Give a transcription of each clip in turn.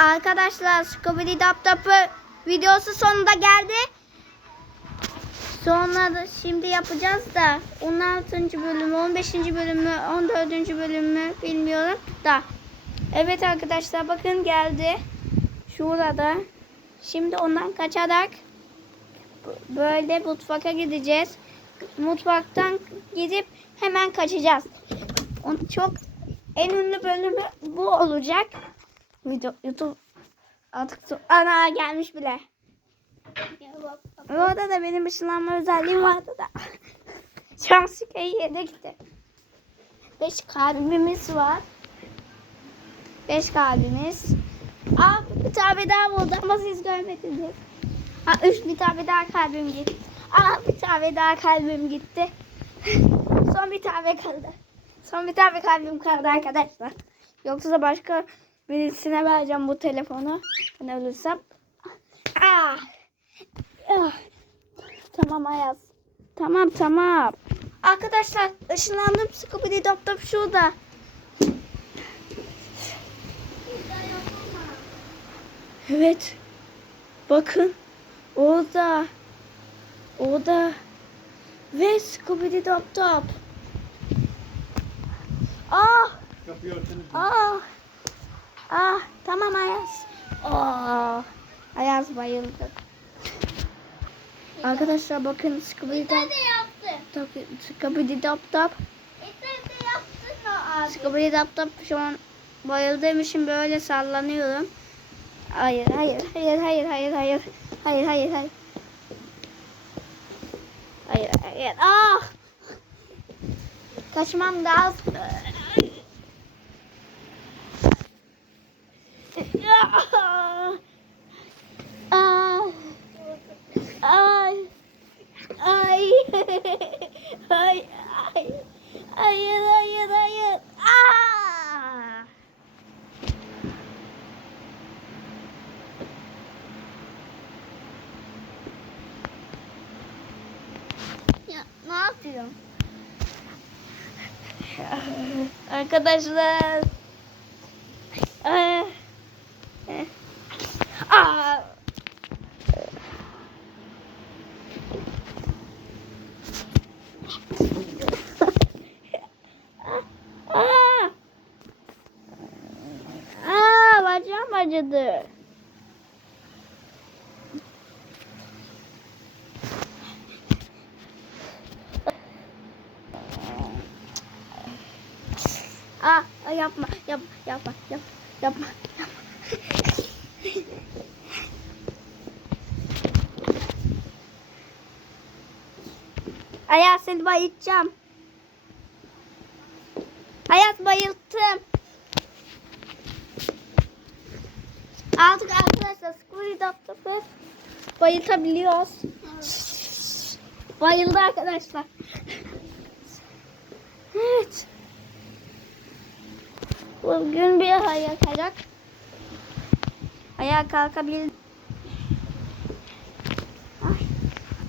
Arkadaşlar Scooby Dop Top'u videosu sonunda geldi. Sonra da şimdi yapacağız da 16. bölümü, 15. bölümü, 14. bölümü bilmiyorum da. Evet arkadaşlar bakın geldi. Şurada. Şimdi ondan kaçarak böyle mutfaka gideceğiz. Mutfaktan gidip hemen kaçacağız. Çok en ünlü bölümü bu olacak. Video YouTube artık so- ana gelmiş bile. Orada da benim ışınlanma özelliğim vardı da. Şans hikaye yerine gitti. Beş kalbimiz var. Beş kalbimiz. Aa bir tane daha buldu ama siz görmediniz. Aa üç bir tane daha kalbim gitti. Aa bir tane daha kalbim gitti. Son bir tane kaldı. Son bir tane kalbim kaldı arkadaşlar. Yoksa başka birisine vereceğim bu telefonu. Ben ölürsem. Ah. Ah. Tamam Ayaz. Tamam tamam. Arkadaşlar ışınlandım Scooby Dop Top şurada. Evet. Bakın. Orada. Orada. Ve Scooby Dop Top. Ah. Kapıyı örtünüz. Ah. Ah. Tamam Ayaz. Oh. Ayaz bayıldı. Arkadaşlar bakın Scooby Dop. Scooby Dop abi. Scooby Dop Top şu an bayıldığım için böyle sallanıyorum. Hayır, hayır, hayır, hayır, hayır, hayır. Hayır, hayır, hayır. Hayır, hayır. Ah! Kaçmam lazım. Ah! Ay! Ay! Ay! Ay! Hayır, hayır, hayır. Ah! Ya ne yapıyorum? Arkadaşlar. Ah. Ah. Ah. Aa, bacağım acıdı. Aa, aa, yapma, yapma, yapma, yapma, yapma, yapma. Ayaz seni bayıltacağım. Ayaz bayılttım. Artık arkadaşlar Dop'u bayıltabiliyoruz. Bayıldı arkadaşlar. Evet. Bugün bir ayağa kalkacak. Ayağa kalkabil. Ay,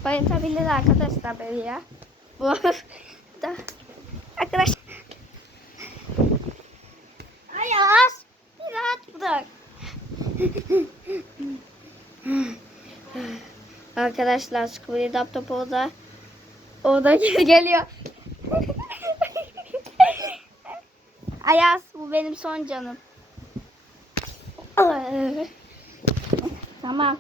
Bayıltabilir arkadaşlar beni ya. Bu da arkadaş. Ayaz bir rahat bırak. Arkadaşlar Scooby Dop Top orada. Orada geri geliyor. Ayaz bu benim son canım. tamam.